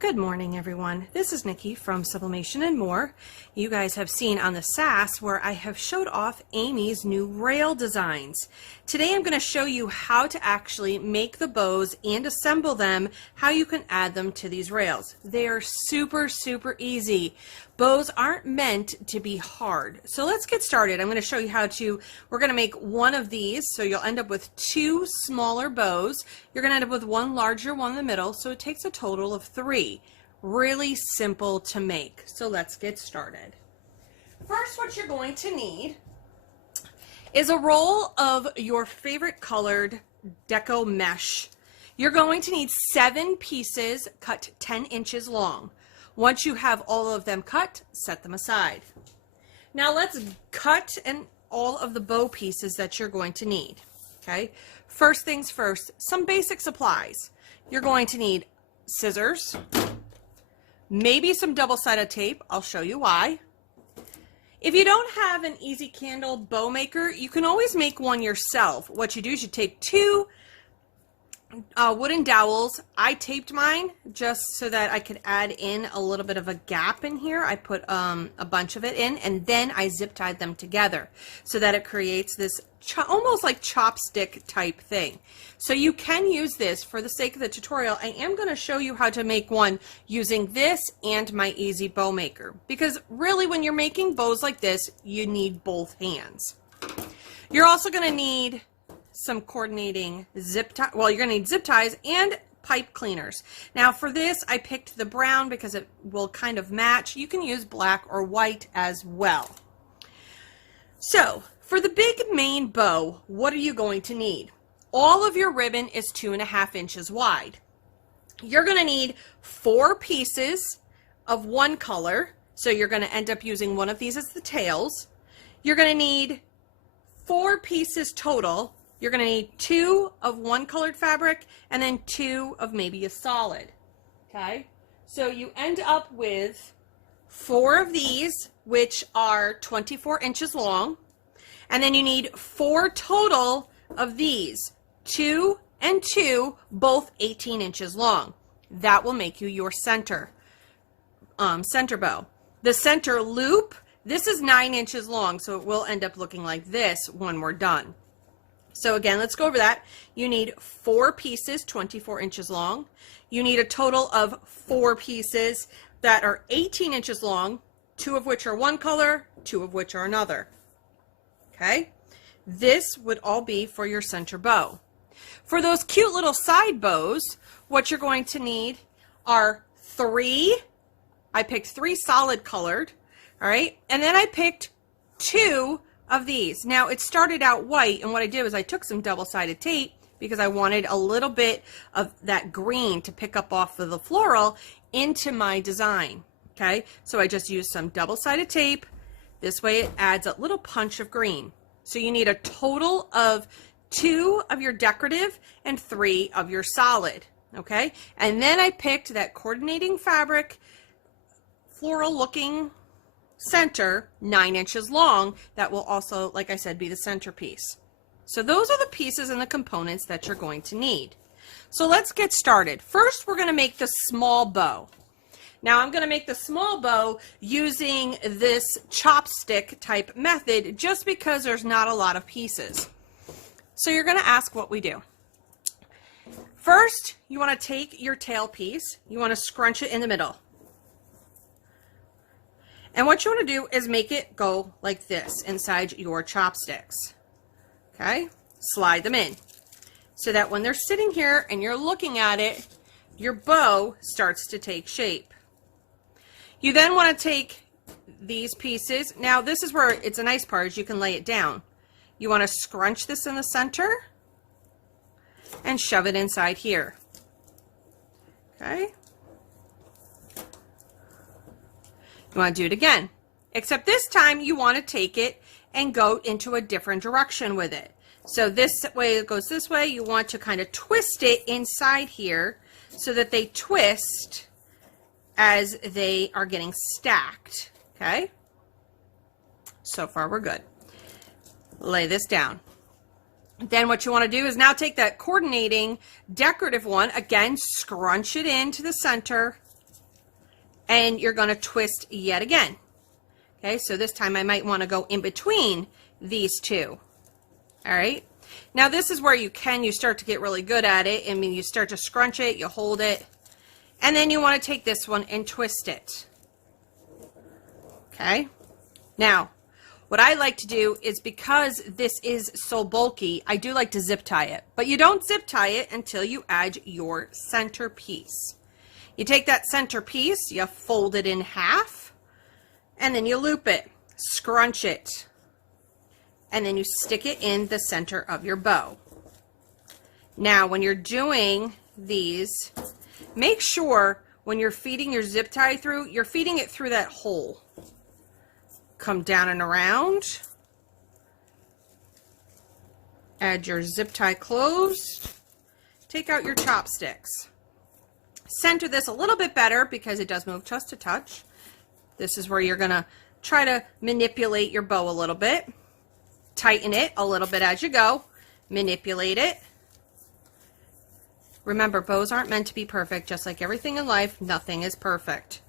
Good morning, everyone. This is Nikki from Sublimation and More. You guys have seen on the SAS where I have showed off Amy's new rail designs. Today I'm going to show you how to actually make the bows and assemble them, how you can add them to these rails. They are super easy. Bows aren't meant to be hard. So let's get started. I'm going to show you how to, we're going to make one of these, so you'll end up with two smaller bows. You're going to end up with one larger one in the middle, so it takes a total of three. Really simple to make. So let's get started. First, what you're going to need is a roll of your favorite colored deco mesh. You're going to need 7 pieces cut 10 inches long. Once you have all of them cut, set them aside. Now let's cut all of the bow pieces that you're going to need. Okay, first things first, some basic supplies. You're going to need scissors, maybe some double-sided tape. I'll show you why. If you don't have an easy candle bow maker, you can always make one yourself. What you do is you take 2 wooden dowels. I taped mine just so that I could add in a little bit of a gap in here. I put a bunch of it in, and then I zip tied them together so that it creates this almost like chopstick type thing. So you can use this. For the sake of the tutorial, I am going to show you how to make one using this and my easy bow maker, because really when you're making bows like this, you need both hands. You're also going to need some coordinating zip tie. Well, you're going to need zip ties and pipe cleaners. Now for this, I picked the brown because it will kind of match. You can use black or white as well. So for the big main bow, what are you going to need? All of your ribbon is 2.5 inches wide. You're going to need 4 pieces of one color. So you're going to end up using one of these as the tails. You're going to need 4 pieces total. You're going to need 2 of one colored fabric and then 2 of maybe a solid. Okay, so you end up with 4 of these, which are 24 inches long, and then you need 4 total of these, 2 and 2, both 18 inches long. That will make you your center bow. The center loop, this is 9 inches long, so it will end up looking like this when we're done. So again, let's go over that. You need 4 pieces, 24 inches long. You need a total of 4 pieces that are 18 inches long, 2 of which are one color, 2 of which are another. Okay? This would all be for your center bow. For those cute little side bows, what you're going to need are 3. I picked 3 solid colored, all right? And then I picked 2 of these. Now it started out white, and what I did was I took some double-sided tape because I wanted a little bit of that green to pick up off of the floral into my design. Okay, so I just used some double-sided tape. This way it adds a little punch of green. So you need a total of 2 of your decorative and 3 of your solid. Okay, and then I picked that coordinating fabric, floral looking center, 9 inches long, that will also, like I said, be the centerpiece. So those are the pieces and the components that you're going to need. So let's get started. First, we're going to make the small bow. Now I'm going to make the small bow using this chopstick type method just because there's not a lot of pieces. So you're going to ask what we do. First, you want to take your tail piece, you want to scrunch it in the middle. And what you want to do is make it go like this inside your chopsticks. Okay? Slide them in so that when they're sitting here and you're looking at it, your bow starts to take shape. You then want to take these pieces. Now this is where it's a nice part, is you can lay it down. You want to scrunch this in the center and shove it inside here. Okay? You want to do it again, except this time you want to take it and go into a different direction with it. So this way it goes this way. You want to kind of twist it inside here so that they twist as they are getting stacked. Okay, so far we're good. Lay this down. Then what you want to do is now take that coordinating decorative one, again, scrunch it into the center and you're going to twist yet again. Okay, so this time I might want to go in between these two. All right, now this is where you start to get really good at it. I mean, you start to scrunch it, you hold it, and then you want to take this one and twist it. Okay, now what I like to do is, because this is so bulky, I do like to zip tie it, but you don't zip tie it until you add your center piece. You take that center piece, you fold it in half, and then you loop it, scrunch it, and then you stick it in the center of your bow. Now, when you're doing these, make sure when you're feeding your zip tie through, you're feeding it through that hole. Come down and around, add your zip tie closed, take out your chopsticks. Center this a little bit better because it does move just a touch. This is where you're gonna try to manipulate your bow a little bit. Tighten it a little bit as you go, manipulate it. Remember, bows aren't meant to be perfect. Just like everything in life, nothing is perfect,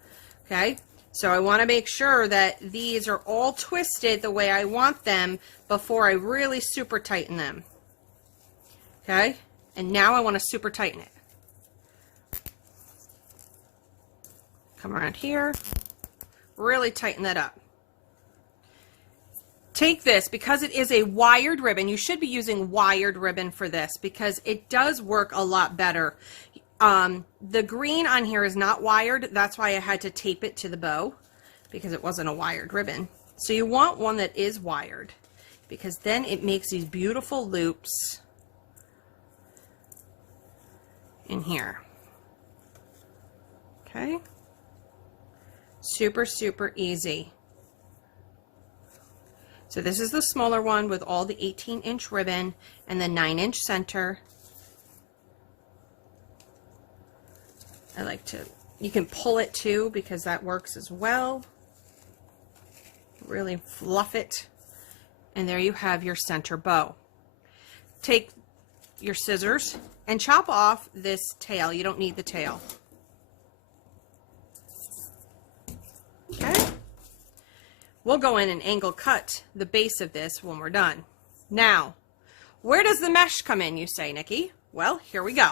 okay? So I want to make sure that these are all twisted the way I want them before I really super tighten them. Okay? And now I want to super tighten it. Come around here. Really tighten that up. Take this, because it is a wired ribbon. You should be using wired ribbon for this because it does work a lot better. The green on here is not wired. That's why I had to tape it to the bow, because it wasn't a wired ribbon. So you want one that is wired, because then it makes these beautiful loops in here. Okay. Super, super easy. So this is the smaller one with all the 18-inch ribbon and the 9-inch center. I like to, you can pull it too, because that works as well. Really fluff it. And there you have your center bow. Take your scissors and chop off this tail. You don't need the tail. Okay. We'll go in and angle cut the base of this when we're done. Now, where does the mesh come in, you say, Nikki? Well, here we go.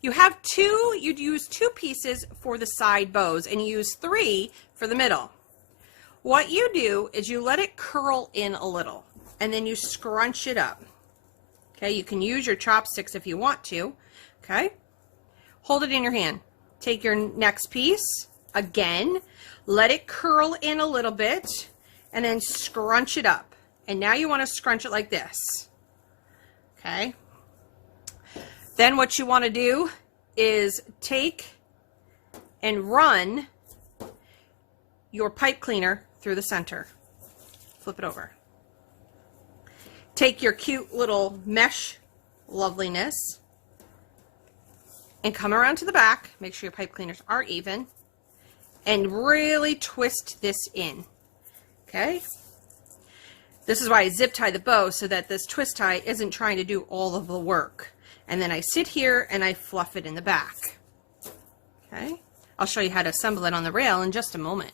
You'd use 2 pieces for the side bows, and you use 3 for the middle. What you do is you let it curl in a little, and then you scrunch it up. Okay, you can use your chopsticks if you want to. Okay, hold it in your hand. Take your next piece, again, let it curl in a little bit, and then scrunch it up. And now you want to scrunch it like this. Okay. Then what you want to do is take and run your pipe cleaner through the center. Flip it over. Take your cute little mesh loveliness and come around to the back. Make sure your pipe cleaners are even. And really twist this in. Okay? This is why I zip tie the bow, so that this twist tie isn't trying to do all of the work. And then I sit here and I fluff it in the back. Okay? I'll show you how to assemble it on the rail in just a moment.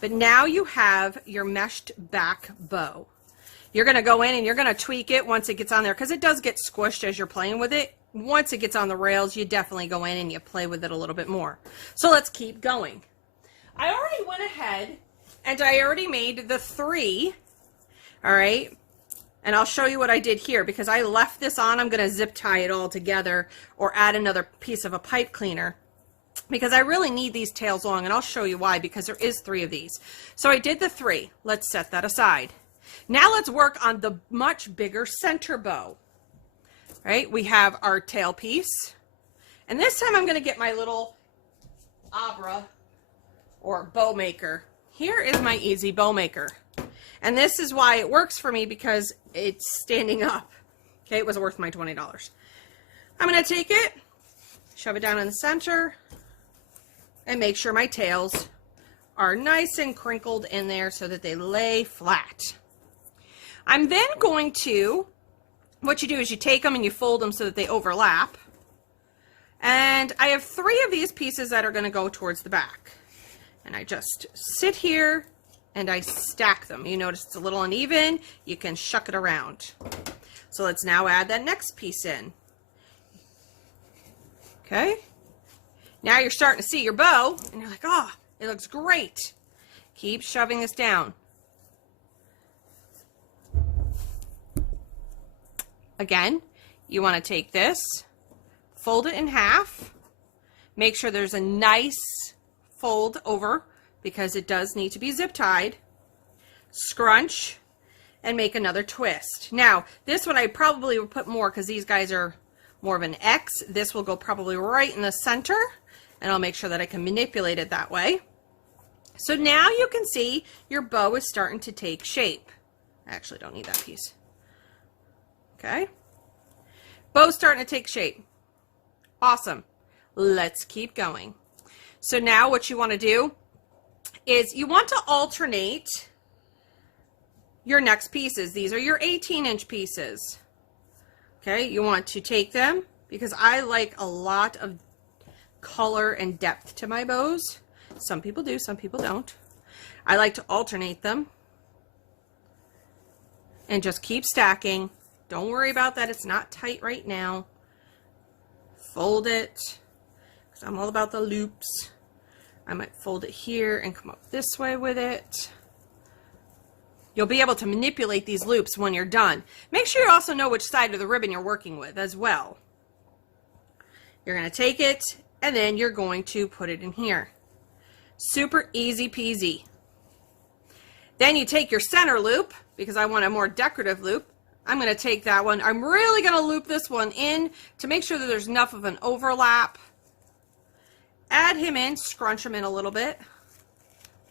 But now you have your meshed back bow. You're going to go in and you're going to tweak it once it gets on there, because it does get squished as you're playing with it. Once it gets on the rails, you definitely go in and you play with it a little bit more. So let's keep going. I already went ahead and I already made the 3. All right. And I'll show you what I did here, because I left this on. I'm going to zip tie it all together or add another piece of a pipe cleaner, because I really need these tails long, and I'll show you why, because there is 3 of these. So I did the 3. Let's set that aside. Now let's work on the much bigger center bow. Right? We have our tail piece, and this time I'm going to get my little Abra or bow maker. Here is my easy bow maker. And this is why it works for me, because it's standing up. Okay, it was worth my $20. I'm going to take it, shove it down in the center, and make sure my tails are nice and crinkled in there so that they lay flat. I'm then going to, what you do is you take them and you fold them so that they overlap. And I have 3 of these pieces that are going to go towards the back. And I just sit here and I stack them. You notice it's a little uneven. You can shuck it around. So let's now add that next piece in. Okay. Now you're starting to see your bow and you're like, oh, it looks great. Keep shoving this down. Again, you want to take this, fold it in half, make sure there's a nice fold over because it does need to be zip tied, scrunch, and make another twist. Now, this one I probably will put more because these guys are more of an X. This will go probably right in the center, and I'll make sure that I can manipulate it that way. So now you can see your bow is starting to take shape. I actually don't need that piece. Okay. Bow's starting to take shape. Awesome. Let's keep going. So now what you want to do is you want to alternate your next pieces. These are your 18-inch pieces. Okay, you want to take them because I like a lot of color and depth to my bows. Some people do, some people don't. I like to alternate them and just keep stacking. Don't worry about that. It's not tight right now. Fold it because I'm all about the loops. I might fold it here and come up this way with it. You'll be able to manipulate these loops when you're done. Make sure you also know which side of the ribbon you're working with as well. You're going to take it and then you're going to put it in here. Super easy peasy. Then you take your center loop because I want a more decorative loop. I'm going to take that one. I'm really going to loop this one in to make sure that there's enough of an overlap. Add him in, scrunch him in a little bit.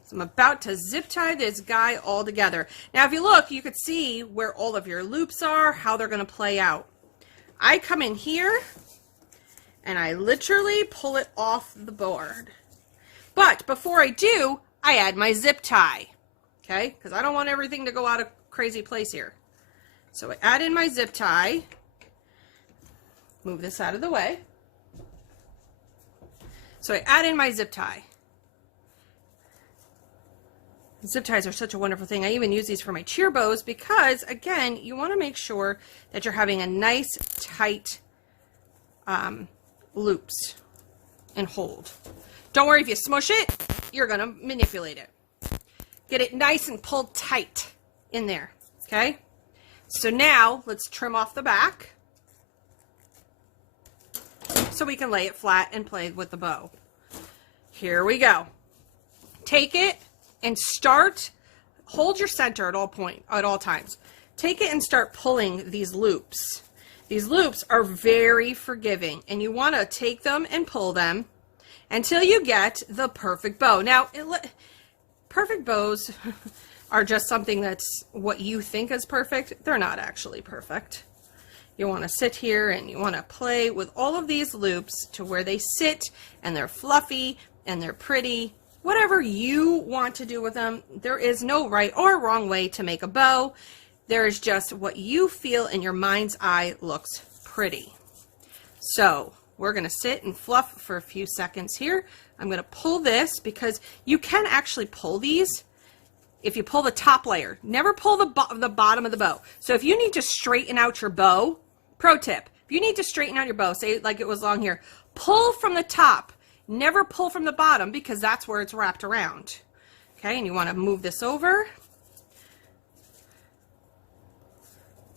So I'm about to zip tie this guy all together. Now, if you look, you could see where all of your loops are, how they're going to play out. I come in here and I literally pull it off the board. But before I do, I add my zip tie. Okay? Because I don't want everything to go out of crazy place here. So I add in my zip tie, move this out of the way. So I add in my zip tie. Zip ties are such a wonderful thing. I even use these for my cheer bows because, again, you want to make sure that you're having a nice, tight loops and hold. Don't worry if you smush it, you're going to manipulate it. Get it nice and pulled tight in there, okay? So now let's trim off the back so we can lay it flat and play with the bow. Here we go. Take it and start, hold your center at all times. Take it and start pulling these loops. These loops are very forgiving and you want to take them and pull them until you get the perfect bow. Now, perfect bows are just something that's what you think is perfect. They're not actually perfect. You want to sit here and you want to play with all of these loops to where they sit and they're fluffy and they're pretty. Whatever you want to do with them, there is no right or wrong way to make a bow. There is just what you feel in your mind's eye looks pretty. So we're going to sit and fluff for a few seconds here. I'm going to pull this because you can actually pull these. If you pull the top layer, never pull the bottom of the bow. So if you need to straighten out your bow, pro tip, if you need to straighten out your bow, say like it was long here, pull from the top, never pull from the bottom because that's where it's wrapped around. Okay, and you want to move this over.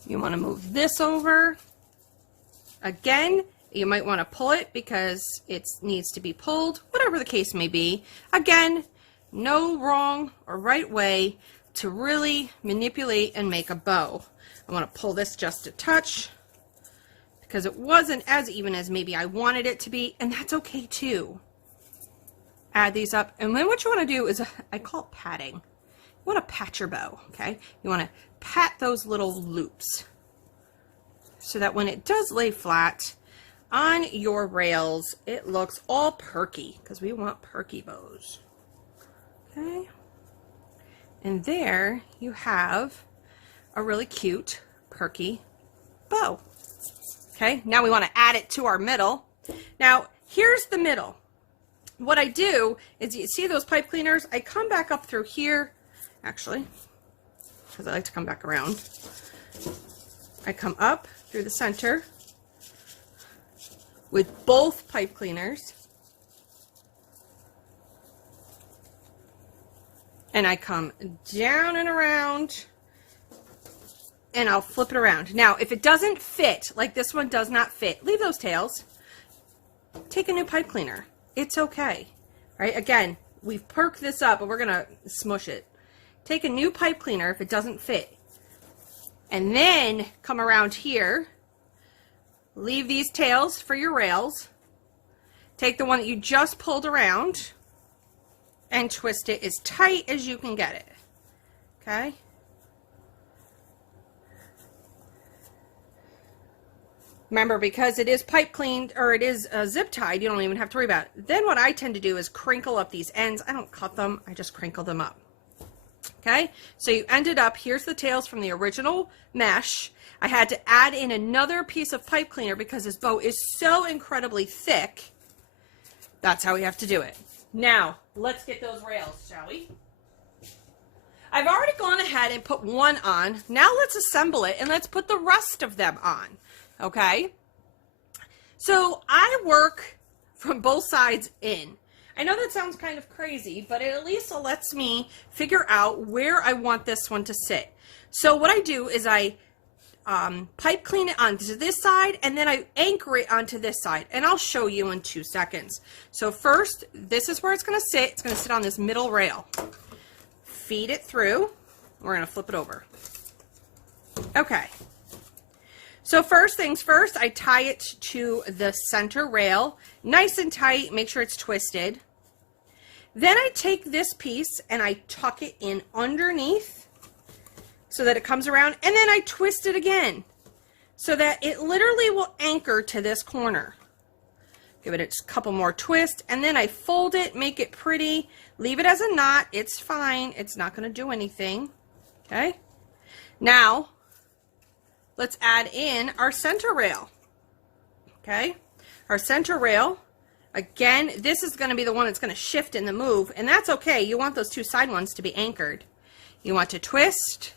You want to move this over. Again, you might want to pull it because it needs to be pulled, whatever the case may be. Again, no wrong or right way to really manipulate and make a bow. I want to pull this just a touch because it wasn't as even as maybe I wanted it to be, and that's okay too. Add these up, and then what you want to do is, I call it patting. You want to pat your bow, okay? You want to pat those little loops so that when it does lay flat on your rails, it looks all perky because we want perky bows. Okay, and there you have a really cute, perky bow. Okay, now we want to add it to our middle. Now, here's the middle. what I do is, you see those pipe cleaners? I come back up through here, actually, because I like to come back around. I come up through the center with both pipe cleaners, and I come down and around, and I'll flip it around. Now, if it doesn't fit, like this one does not fit, leave those tails. Take a new pipe cleaner. It's okay, right? Again, we've perked this up, but we're gonna smush it. Take a new pipe cleaner if it doesn't fit, and then come around here, leave these tails for your rails, take the one that you just pulled around, and twist it as tight as you can get it, okay? Remember, because it is pipe cleaned, or it is zip tied, you don't even have to worry about it. Then what I tend to do is crinkle up these ends. I don't cut them, I just crinkle them up. Okay, so you ended up, here's the tails from the original mesh. I had to add in another piece of pipe cleaner because this bow is so incredibly thick. That's how we have to do it. Now, let's get those rails, shall we? I've already gone ahead and put one on. Now let's assemble it and let's put the rest of them on. Okay, so I work from both sides in. I know that sounds kind of crazy, but it at least lets me figure out where I want this one to sit. So what I do is I pipe clean it onto this side, and then I anchor it onto this side, and I'll show you in 2 seconds. So first, this is where it's going to sit. It's going to sit on this middle rail. Feed it through. We're going to flip it over. Okay. So first things first, I tie it to the center rail, nice and tight, make sure it's twisted. Then I take this piece and I tuck it in underneath so that it comes around, and then I twist it again so that it literally will anchor to this corner. Give it a couple more twists, and then I fold it, make it pretty, leave it as a knot, it's fine, it's not going to do anything, okay? Now, let's add in our center rail, okay? Our center rail, again, this is going to be the one that's going to shift in the move, and that's okay. You want those 2 side ones to be anchored. You want to twist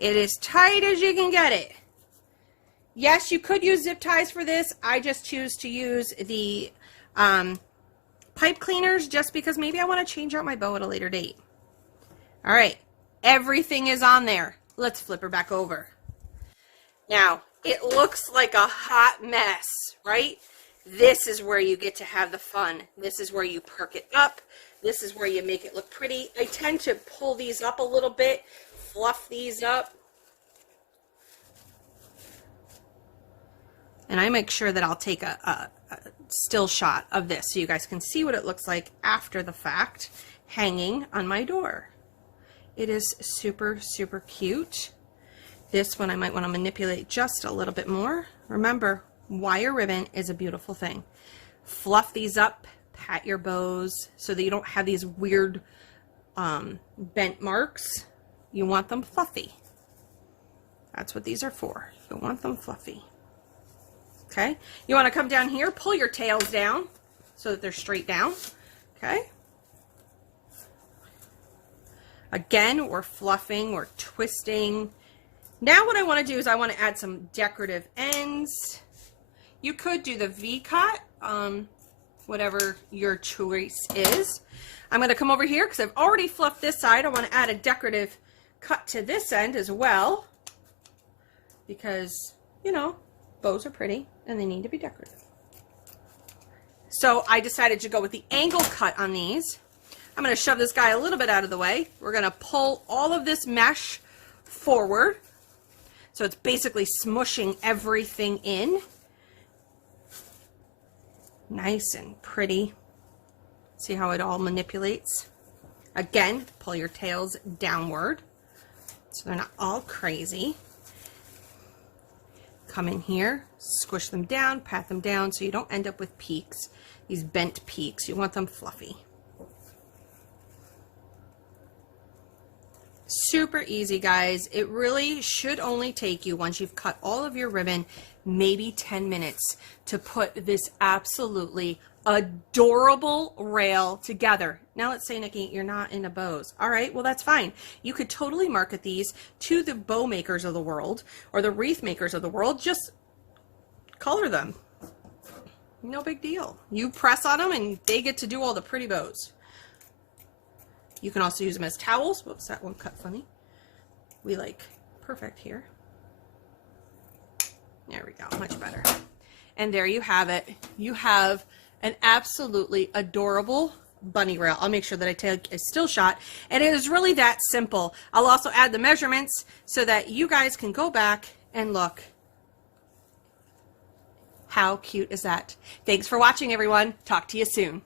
it as tight as you can get it. Yes, you could use zip ties for this. I just choose to use the pipe cleaners just because maybe I want to change out my bow at a later date. All right, everything is on there. Let's flip her back over. Now, it looks like a hot mess, right? This is where you get to have the fun. This is where you perk it up. This is where you make it look pretty. I tend to pull these up a little bit, fluff these up. And I make sure that I'll take a still shot of this so you guys can see what it looks like after the fact, hanging on my door. It is super, super cute. This one I might want to manipulate just a little bit more. Remember, wire ribbon is a beautiful thing. Fluff these up, pat your bows so that you don't have these weird bent marks. You want them fluffy. That's what these are for. You want them fluffy. Okay, you want to come down here, pull your tails down so that they're straight down. Okay. Again, we're fluffing, we're twisting. Now what I want to do is I want to add some decorative ends. You could do the V-cut, whatever your choice is. I'm going to come over here because I've already fluffed this side. I want to add a decorative cut to this end as well because, you know, bows are pretty and they need to be decorative. So I decided to go with the angle cut on these. I'm going to shove this guy a little bit out of the way. We're going to pull all of this mesh forward. So it's basically smushing everything in. Nice and pretty. See how it all manipulates? Again, pull your tails downward so they're not all crazy. Come in here, squish them down, pat them down so you don't end up with peaks, these bent peaks. You want them fluffy. Super easy, guys. It really should only take you, once you've cut all of your ribbon, maybe 10 minutes to put this absolutely adorable rail together. Now let's say, Nikki, you're not into bows. All right, well, that's fine. You could totally market these to the bow makers of the world or the wreath makers of the world. Just color them. No big deal. You press on them and they get to do all the pretty bows. You can also use them as towels. Whoops, that one cut funny. We like perfect here. There we go, much better. And there you have it. You have an absolutely adorable bunny rail. I'll make sure that I take a still shot. And it is really that simple. I'll also add the measurements so that you guys can go back and look. How cute is that? Thanks for watching, everyone. Talk to you soon.